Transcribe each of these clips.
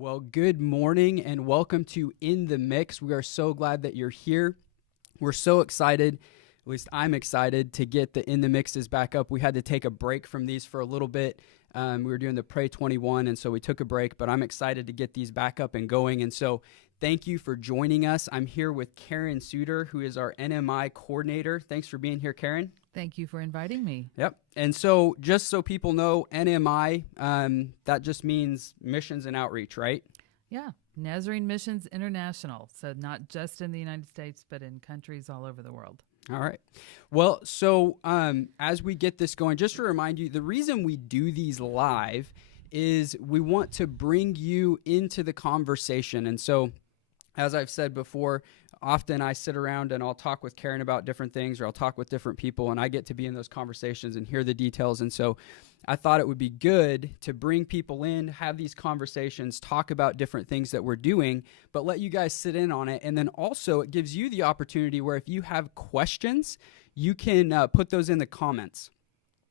Well, good morning and welcome to In the Mix. We are so glad that you're here. We're so excited, at least I'm excited, to get the In the Mixes back up. We had to take a break from these for a little bit. We were doing the Pray 21, and so we took a break, but I'm excited to get these back up and going. And so thank you for joining us. I'm here with Karen Suter, who is our NMI coordinator. Thanks for being here, Karen. Thank you for inviting me. Yep. And so just so people know, NMI, that just means missions and outreach, right? Yeah, Nazarene Missions International. So not just in the United States, but in countries all over the world. All right. Well, so as we get this going, just to remind you, the reason we do these live is we want to bring you into the conversation. And so, as I've said before, often I sit around and I'll talk with Karen about different things, or I'll talk with different people, and I get to be in those conversations and hear the details. And so I thought it would be good to bring people in, have these conversations, talk about different things that we're doing, but let you guys sit in on it. And then also it gives you the opportunity where if you have questions, you can put those in the comments.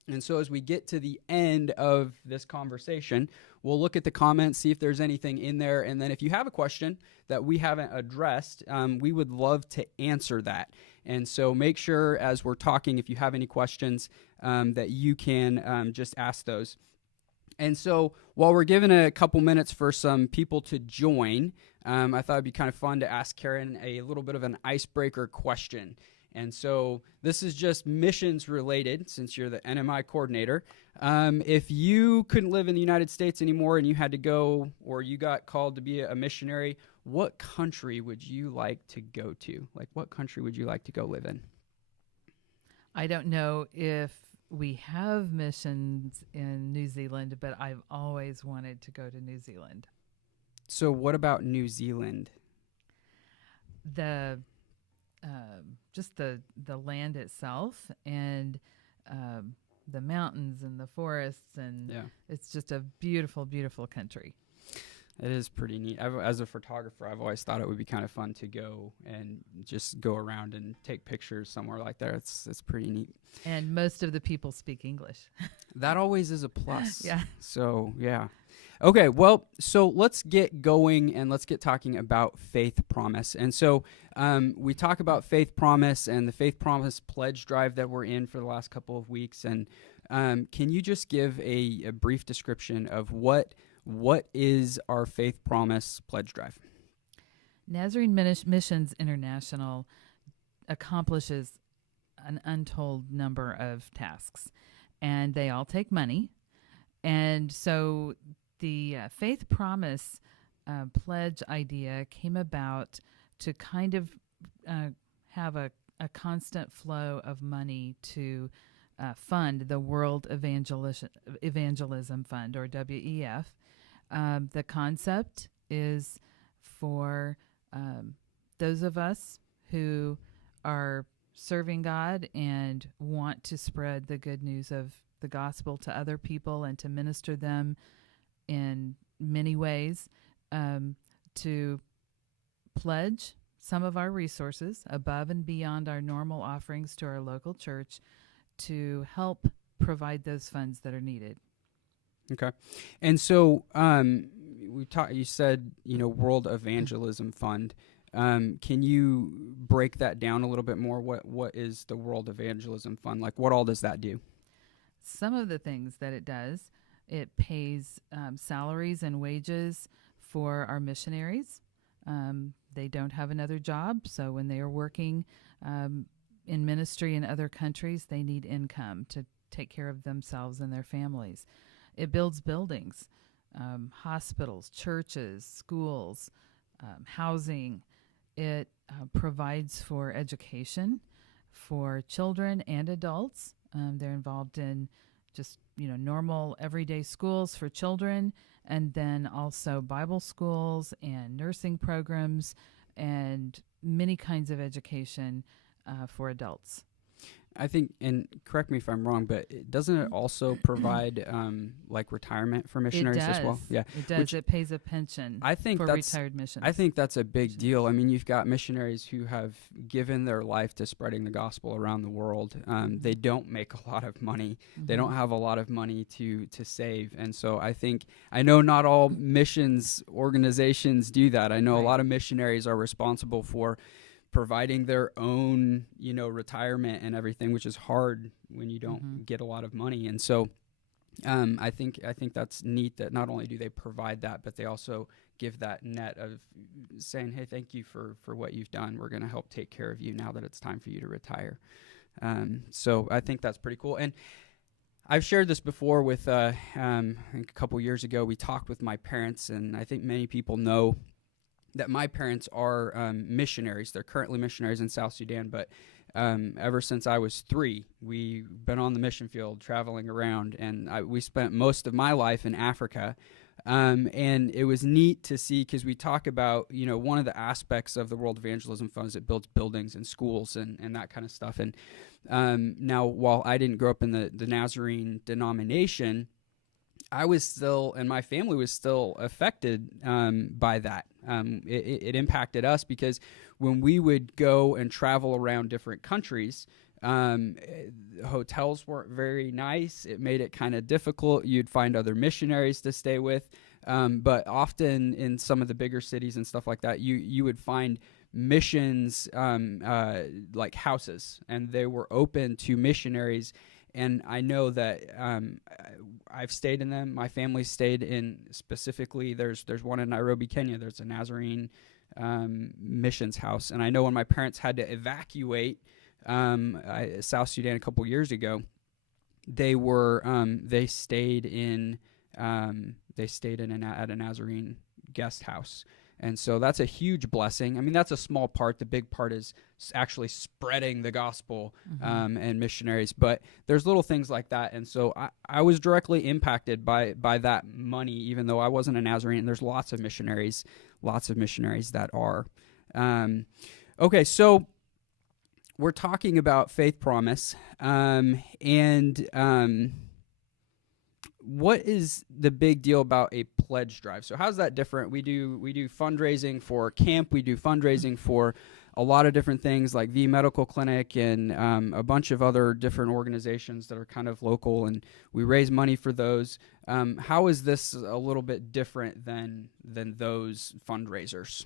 And so as we get to the end of this conversation, we'll look at the comments, see if there's anything in there. And then if you have a question that we haven't addressed, we would love to answer that. And so make sure as we're talking, if you have any questions, that you can just ask those. And so while we're giving a couple minutes for some people to join, I thought it'd be kind of fun to ask Karen a little bit of an icebreaker question. And so this is just missions related, since you're the NMI coordinator. If you couldn't live in the United States anymore and you had to go, or you got called to be a missionary, what country would you like to go to? Like, what country would you like to go live in? I don't know if we have missions in New Zealand, but I've always wanted to go to New Zealand. So what about New Zealand? Just the land itself, and the mountains and the forests, and It's just a beautiful, beautiful country. It is pretty neat. As a photographer, I've always thought it would be kind of fun to go and just go around and take pictures somewhere like that. It's pretty neat. And most of the people speak English. That always is a plus. Yeah. So, yeah. Okay, well, so let's get going and let's get talking about Faith Promise. And so we talk about Faith Promise and the Faith Promise pledge drive that we're in for the last couple of weeks. And can you just give a brief description of what is our Faith Promise pledge drive? Nazarene Missions International accomplishes an untold number of tasks, and they all take money. And so the Faith Promise pledge idea came about to kind of have a constant flow of money to fund the World Evangelism Fund, or WEF. The concept is for those of us who are serving God and want to spread the good news of the gospel to other people and to minister them in many ways, to pledge some of our resources above and beyond our normal offerings to our local church to help provide those funds that are needed. Okay. And so you said, World Evangelism Fund. Can you break that down a little bit more? What is the World Evangelism Fund? Like, what all does that do? Some of the things that it does, it pays salaries and wages for our missionaries. They don't have another job, so when they are working in ministry in other countries, they need income to take care of themselves and their families. It builds buildings, hospitals, churches, schools, housing. It provides for education for children and adults. They're involved in just normal everyday schools for children, and then also Bible schools and nursing programs and many kinds of education for adults. I think, and correct me if I'm wrong, but doesn't it also provide like retirement for It missionaries as does. well? Yeah, It does. which It pays a pension I think for that's retired missions. I think that's a big missionaries. deal. I mean, you've got missionaries who have given their life to spreading the gospel around the world. They don't make a lot of money. They don't have a lot of money to save, and so I know not all missions organizations do that. I know a Right. lot of missionaries are responsible for providing their own, retirement and everything, which is hard when you don't get a lot of money. And so I think that's neat that not only do they provide that, but they also give that net of saying, "Hey, thank you for what you've done. We're going to help take care of you now that it's time for you to retire." So I think that's pretty cool. And I've shared this before with I think a couple years ago. We talked with my parents, and I think many people know that my parents are missionaries. They're currently missionaries in South Sudan, but ever since I was 3, we've been on the mission field, traveling around, and we spent most of my life in Africa. And it was neat to see, because we talk about, one of the aspects of the World Evangelism Fund is it builds buildings and schools and that kind of stuff. And now, while I didn't grow up in the Nazarene denomination, I was still, and my family was still affected by that. It impacted us because when we would go and travel around different countries, hotels weren't very nice. It made it kind of difficult. You'd find other missionaries to stay with. But often in some of the bigger cities and stuff like that, you would find missions like houses, and they were open to missionaries. And I know that I've stayed in them. My family stayed in, specifically, there's one in Nairobi, Kenya. There's a Nazarene missions house. And I know when my parents had to evacuate South Sudan a couple years ago, they stayed at a Nazarene guest house. And so that's a huge blessing. I mean, that's a small part. The big part is actually spreading the gospel and missionaries. But there's little things like that. And so I was directly impacted by that money, even though I wasn't a Nazarene. And there's lots of missionaries that are. Okay, so we're talking about Faith Promise. What is the big deal about a pledge drive? So how's that different? We do fundraising for camp. We do fundraising for a lot of different things like V Medical Clinic and a bunch of other different organizations that are kind of local, and we raise money for those. How is this a little bit different than those fundraisers?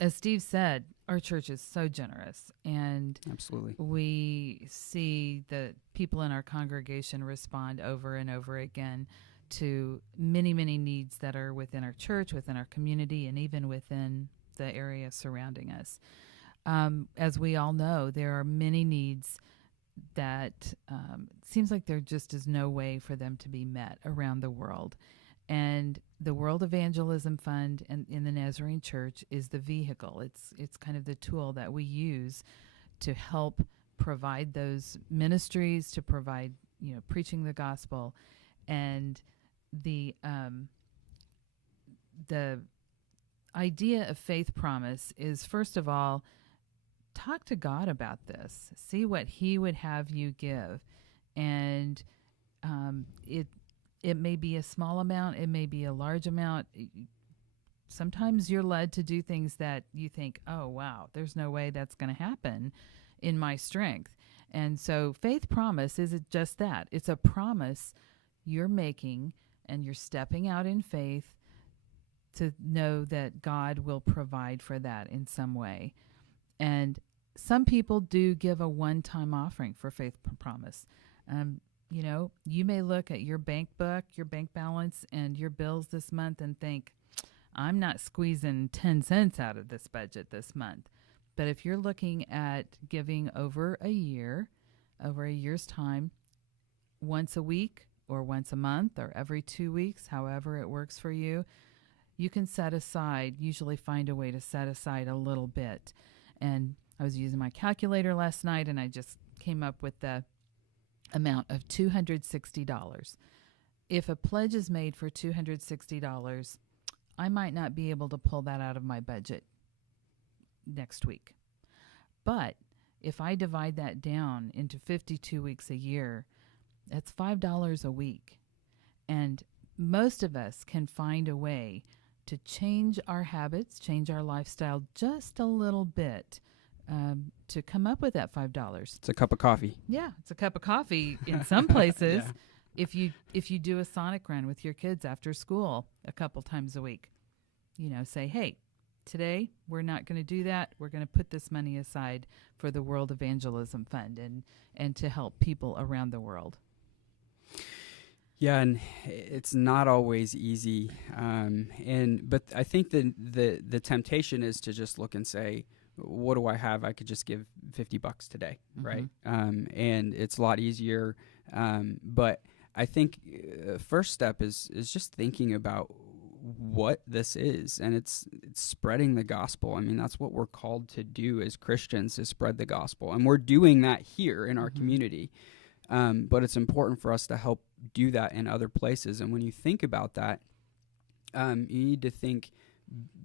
As Steve said, our church is so generous, and Absolutely. we see the people in our congregation respond over and over again to many, many needs that are within our church, within our community, and even within the area surrounding us. As we all know, there are many needs that seems like there just is no way for them to be met around the world. And the World Evangelism Fund and in the Nazarene Church is the vehicle. It's kind of the tool that we use to help provide those ministries, to provide, preaching the gospel. And the idea of Faith Promise is, first of all, talk to God about this. See what He would have you give. And it may be a small amount. It may be a large amount. Sometimes you're led to do things that you think, oh, wow, there's no way that's going to happen in my strength. And so Faith Promise is just that. It's a promise you're making, and you're stepping out in faith to know that God will provide for that in some way. And some people do give a one-time offering for Faith Promise. You may look at your bank book, your bank balance, and your bills this month and think, I'm not squeezing 10 cents out of this budget this month. But if you're looking at giving over a year's time, once a week or once a month or every 2 weeks, however it works for you, you can usually find a way to set aside a little bit. And I was using my calculator last night, and I just came up with the amount of $260. If a pledge is made for $260, I might not be able to pull that out of my budget next week. But if I divide that down into 52 weeks a year, that's $5 a week. And most of us can find a way to change our habits, change our lifestyle just a little bit, to come up with that $5. It's a cup of coffee. Yeah, it's a cup of coffee in some places. Yeah. If you do a Sonic run with your kids after school a couple times a week, say, hey, today we're not going to do that. We're going to put this money aside for the World Evangelism Fund and to help people around the world. Yeah, and it's not always easy. But I think the temptation is to just look and say, what do I have? I could just give $50 today, right? And it's a lot easier. But I think first step is just thinking about what this is, and it's spreading the gospel. I mean, that's what we're called to do as Christians, is spread the gospel, and we're doing that here in our community. But it's important for us to help do that in other places. And when you think about that, you need to think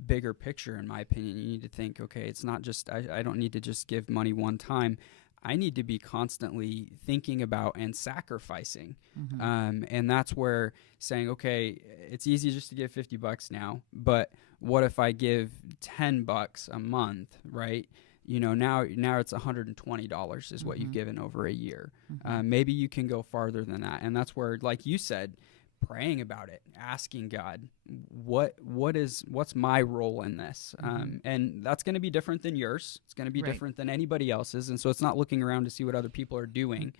bigger picture, in my opinion. You need to think, okay, it's not just, I don't need to just give money one time. I need to be constantly thinking about and sacrificing. And that's where saying, okay, it's easy just to give $50 now, but what if I give $10 a month, right? Now it's $120 is what you've given over a year. Maybe you can go farther than that. And that's where, like you said, praying about it, asking God, what's my role in this? And that's going to be different than yours. It's going to be different than anybody else's. And so it's not looking around to see what other people are doing.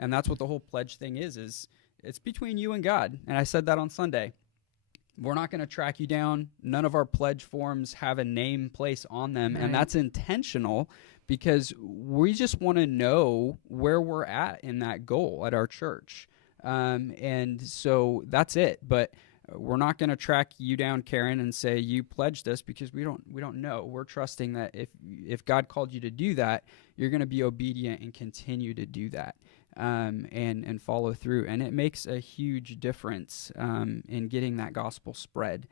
And that's what the whole pledge thing is it's between you and God. And I said that on Sunday. We're not going to track you down. None of our pledge forms have a name place on them. And that's intentional because we just want to know where we're at in that goal at our church. And so that's it. But we're not going to track you down, Karen, and say you pledged this, because we don't know. We're trusting that if God called you to do that, you're going to be obedient and continue to do that, and follow through. And it makes a huge difference in getting that gospel spread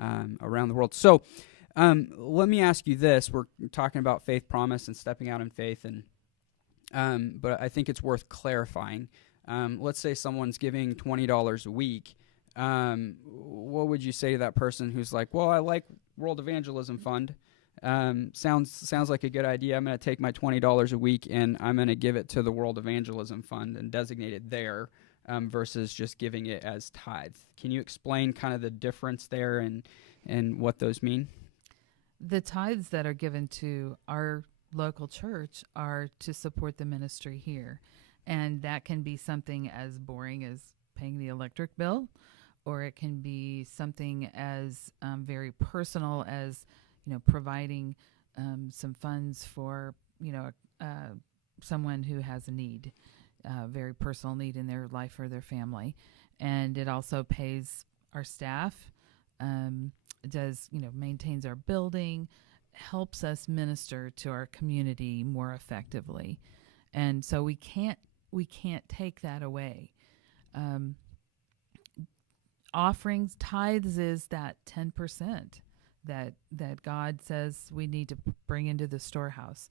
around the world. So let me ask you this. We're talking about faith promise and stepping out in faith, and but I think it's worth clarifying. Let's say someone's giving $20 a week. What would you say to that person who's like, well, I like World Evangelism Fund. Sounds like a good idea. I'm going to take my $20 a week and I'm going to give it to the World Evangelism Fund and designate it there, versus just giving it as tithes. Can you explain kind of the difference there and what those mean? The tithes that are given to our local church are to support the ministry here. And that can be something as boring as paying the electric bill, or it can be something as very personal as, providing some funds for, someone who has a need, very personal need in their life or their family. And it also pays our staff, maintains our building, helps us minister to our community more effectively. And so we can't take that away. Offerings, tithes is that 10% that God says we need to bring into the storehouse.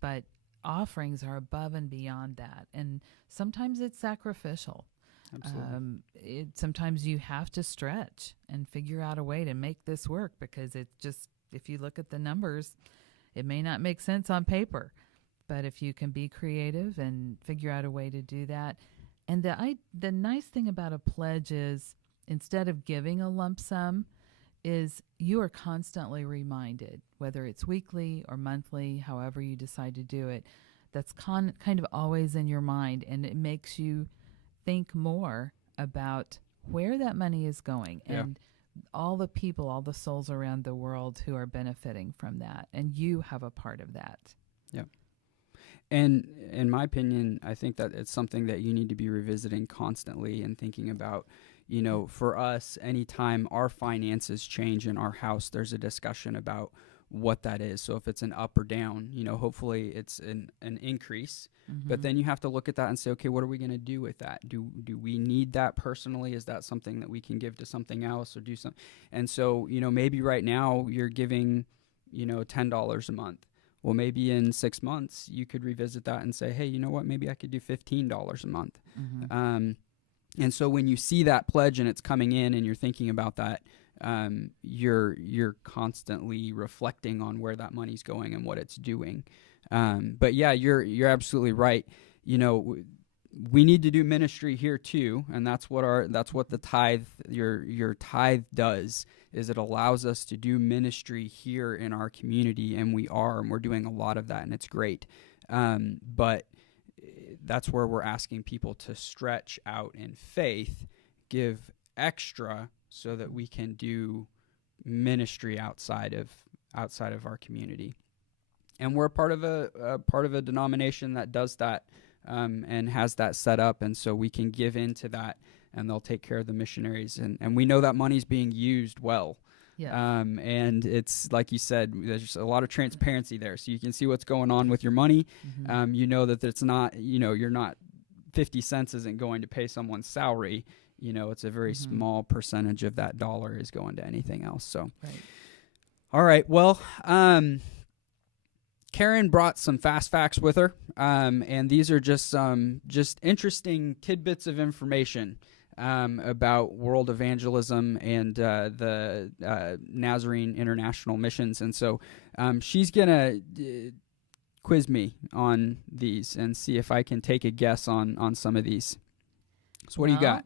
But offerings are above and beyond that. And sometimes it's sacrificial. Absolutely. Sometimes you have to stretch and figure out a way to make this work, because it just, if you look at the numbers, it may not make sense on paper. But if you can be creative and figure out a way to do that. And the nice thing about a pledge is, instead of giving a lump sum, is you are constantly reminded, whether it's weekly or monthly, however you decide to do it, that's kind of always in your mind. And it makes you think more about where that money is going and all the people, all the souls around the world who are benefiting from that. And you have a part of that. Yeah. And in my opinion, I think that it's something that you need to be revisiting constantly and thinking about. For us, anytime our finances change in our house, there's a discussion about what that is. So if it's an up or down, hopefully it's an increase. But then you have to look at that and say, okay, what are we going to do with that? Do we need that personally? Is that something that we can give to something else or do something? And so, maybe right now you're giving, $10 a month. Well, maybe in 6 months you could revisit that and say, hey, you know what? Maybe I could do $15 a month. And so when you see that pledge and it's coming in and you're thinking about that, you're constantly reflecting on where that money's going and what it's doing. But yeah, you're absolutely right. You know, we need to do ministry here too, and that's what the tithe, your tithe does, is it allows us to do ministry here in our community, and we're doing a lot of that, and it's great. But that's where we're asking people to stretch out in faith, give extra, so that we can do ministry outside of our community. And we're part of a denomination that does that, and has that set up, and so we can give into that, and they'll take care of the missionaries, and we know that money's being used well. Yeah. And it's like you said, there's just a lot of transparency there, so you can see what's going on with your money. You know that it's not, you're not 50 cents isn't going to pay someone's salary. It's a very small percentage of that dollar is going to anything else. So, right. All right. Well, Karen brought some fast facts with her, and these are just interesting tidbits of information about world evangelism and the Nazarene International Missions. And so she's going to quiz me on these and see if I can take a guess on some of these. So what do you got?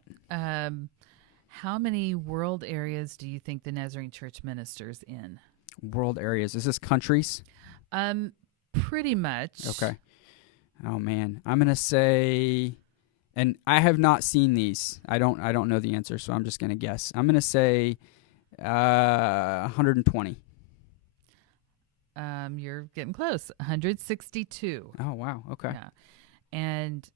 How many world areas do you think the Nazarene Church ministers in? World areas. Is this countries? Pretty much. Okay. Oh man, I'm gonna say, and I have not seen these. I don't know the answer, so I'm just gonna guess. I'm gonna say 120. You're getting close. 162. Oh wow. Okay. Yeah. And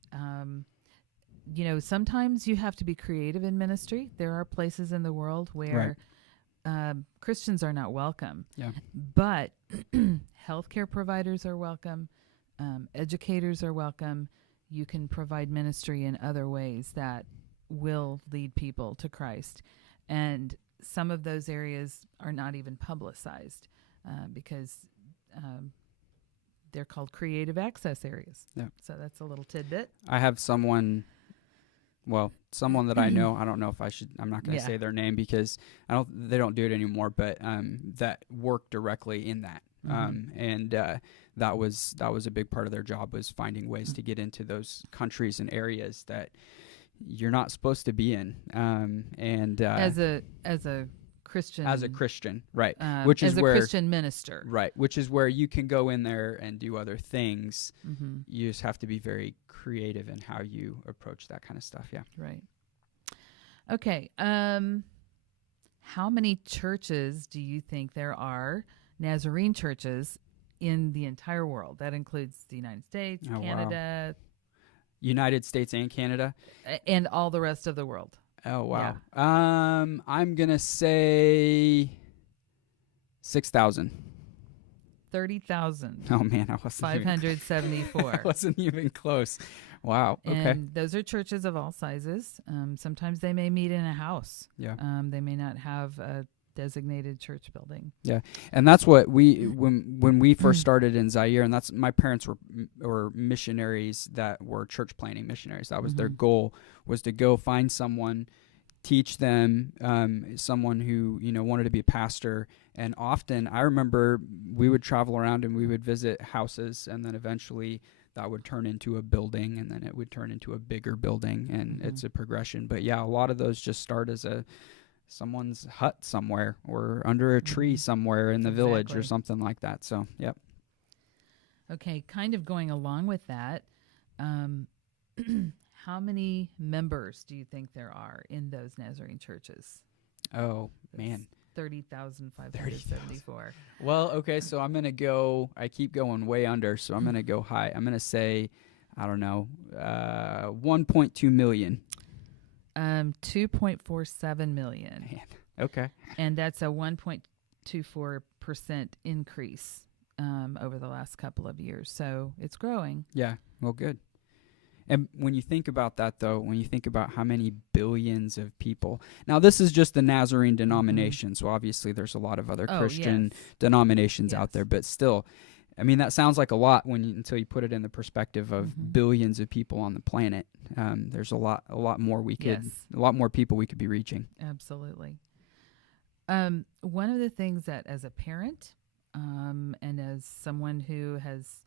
sometimes you have to be creative in ministry. There are places in the world where Christians are not welcome. Yeah. But healthcare providers are welcome. Educators are welcome. You can provide ministry in other ways that will lead people to Christ. And some of those areas are not even publicized because they're called creative access areas. Yeah. So that's a little tidbit. I have someone that I know. I don't know if I should. I'm not going to say their name because they don't do it anymore. But that work directly in that, and that was a big part of their job, was finding ways to get into those countries and areas that you're not supposed to be in. And as a Christian, right? Which is where, Christian minister, right? Which is where you can go in there and do other things. You just have to be very creative in how you approach that kind of stuff. Yeah. Right. Okay. How many churches do you think there are, Nazarene churches, in the entire world? That includes the United States, Canada. Wow. United States and Canada? And all the rest of the world. Oh, wow. Yeah. I'm going to say 6,000. 30,000. Oh, man, I wasn't 574. I wasn't even close. Wow. Okay. And those are churches of all sizes. Sometimes they may meet in a house. Yeah. They may not have a designated church building. Yeah. And that's what when we first started in Zaire, and that's, my parents were missionaries that were church planting missionaries. That was their goal, was to go find someone, teach them, someone who, wanted to be a pastor. And often I remember we would travel around and we would visit houses, and then eventually that would turn into a building, and then it would turn into a bigger building, and it's a progression. But yeah, a lot of those just start as someone's hut somewhere or under a tree somewhere in the village or something like that. So, yep. Okay, kind of going along with that, how many members do you think there are in those Nazarene churches? Oh, man. 30,574. Well, okay, so I'm going to go, I keep going way under, so I'm going to go high. I'm going to say, I don't know, 1.2 million. 2.47 million. Man. Okay. And that's a 1.24% increase over the last couple of years. So it's growing. Yeah. Well, good. And when you think about that, though, when you think about how many billions of people, now this is just the Nazarene denomination, so obviously there's a lot of other Christian denominations out there, but still, I mean, that sounds like a lot until you put it in the perspective of billions of people on the planet. There's a lot more a lot more people we could be reaching. Absolutely. One of the things that, as a parent, and as someone who has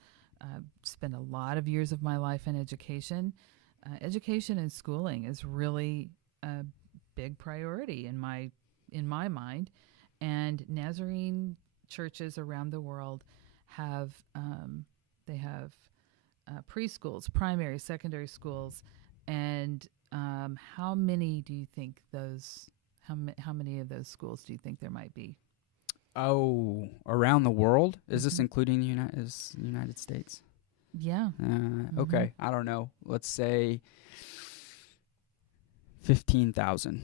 spent a lot of years of my life in education, education and schooling is really a big priority in my mind. And Nazarene churches around the world have preschools, primary, secondary schools, and how many do you think those? How many of those schools do you think there might be? Oh, around the world? Is this including the United States? Yeah. Okay, I don't know. Let's say 15,000.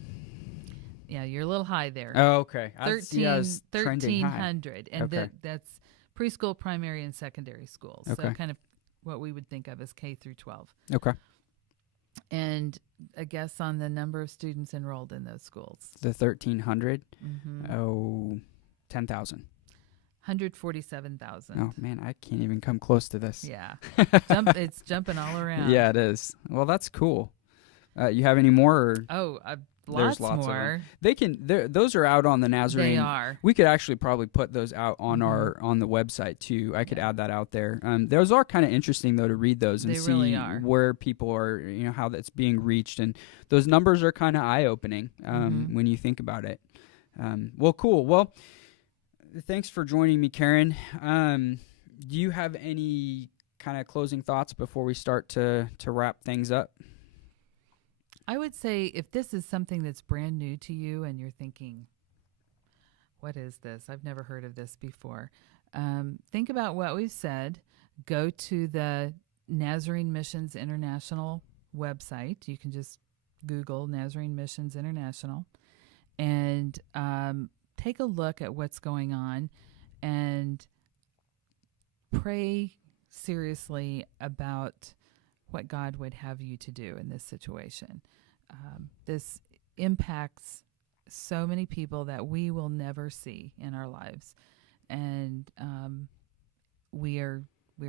Yeah, you're a little high there. Oh, okay. 1,300. And Okay. that's preschool, primary, and secondary schools. Okay. So kind of what we would think of as K through 12. Okay. And a guess on the number of students enrolled in those schools? The 1,300? 10,000. 147,000. Oh, man, I can't even come close to this. Yeah. It's jumping all around. Yeah, it is. Well, that's cool. You have any more? Or? Oh, There's lots more. of them. They can. Those are out on the Nazarene. They are. We could actually probably put those out on on the website too. I could add that out there. Those are kind of interesting though to read those and they see really are. where people are. How that's being reached, and those numbers are kind of eye opening when you think about it. Well, cool. Well, thanks for joining me, Karen. Do you have any kind of closing thoughts before we start to wrap things up? I would say if this is something that's brand new to you and you're thinking, what is this? I've never heard of this before. Think about what we've said. Go to the Nazarene Missions International website. You can just Google Nazarene Missions International and take a look at what's going on and pray seriously about what God would have you to do in this situation. This impacts so many people that we will never see in our lives. And we are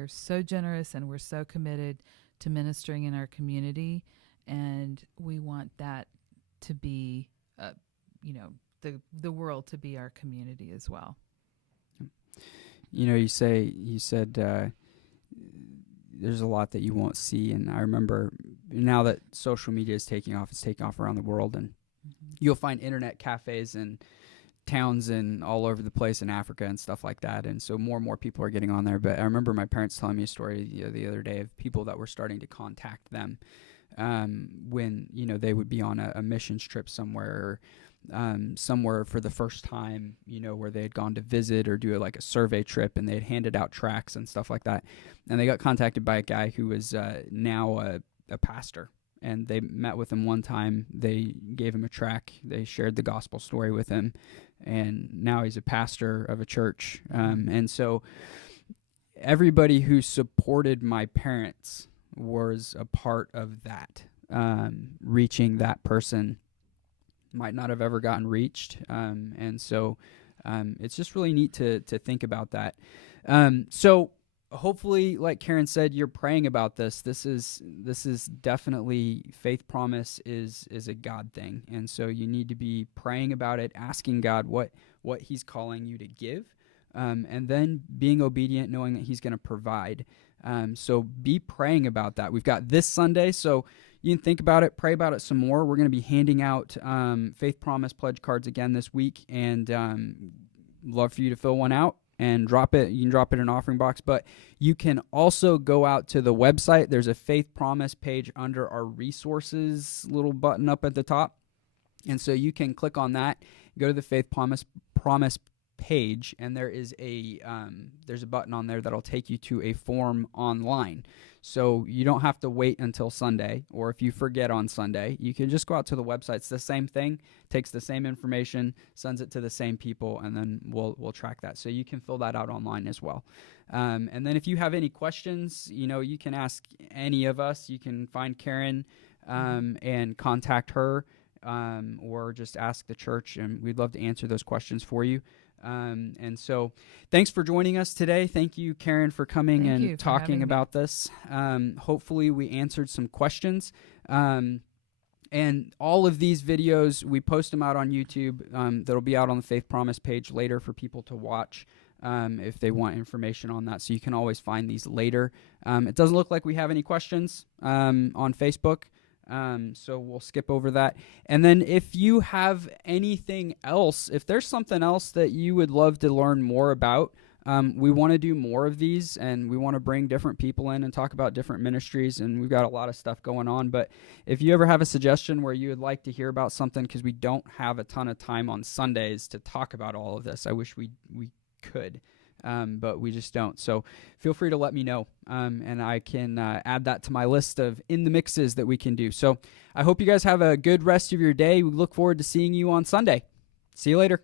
so generous and we're so committed to ministering in our community. And we want that to be, the world to be our community as well. You said there's a lot that you won't see, and I remember now that social media is taking off, it's taking off around the world, and you'll find internet cafes and towns and all over the place in Africa and stuff like that, and so more and more people are getting on there. But I remember my parents telling me a story the other day of people that were starting to contact them when they would be on a missions trip somewhere, somewhere for the first time, where they had gone to visit or do a survey trip, and they had handed out tracts and stuff like that. And they got contacted by a guy who was now a pastor. And they met with him one time. They gave him a tract. They shared the gospel story with him. And now he's a pastor of a church. And so everybody who supported my parents was a part of that, reaching that person might not have ever gotten reached. And so it's just really neat to think about that. So hopefully, like Karen said, you're praying about this. This is definitely, faith promise is a God thing. And so you need to be praying about it, asking God what he's calling you to give, and then being obedient, knowing that he's going to provide. So be praying about that. We've got this Sunday, so you can think about it, pray about it some more. We're going to be handing out Faith Promise pledge cards again this week, and love for you to fill one out and drop it. You can drop it in an offering box, but you can also go out to the website. There's a Faith Promise page under our resources little button up at the top, and so you can click on that, go to the Faith Promise page, and there's a button on there that'll take you to a form online. So you don't have to wait until Sunday, or if you forget on Sunday, you can just go out to the website. It's the same thing, takes the same information, sends it to the same people, and then we'll track that. So you can fill that out online as well. And then if you have any questions, you can ask any of us. You can find Karen and contact her. or just ask the church, and we'd love to answer those questions for you. And so thanks for joining us today. Thank you, Karen, for coming and talking about this. Hopefully we answered some questions. And all of these videos, we post them out on YouTube. That'll be out on the Faith Promise page later for people to watch if they want information on that. So you can always find these later. It doesn't look like we have any questions on Facebook. So we'll skip over that. And then if you have anything else, if there's something else that you would love to learn more about, we want to do more of these, and we want to bring different people in and talk about different ministries, and we've got a lot of stuff going on. But if you ever have a suggestion where you would like to hear about something, because we don't have a ton of time on Sundays to talk about all of this. I wish we could. But we just don't. So feel free to let me know, and I can add that to my list of in the mixes that we can do. So I hope you guys have a good rest of your day. We look forward to seeing you on Sunday. See you later.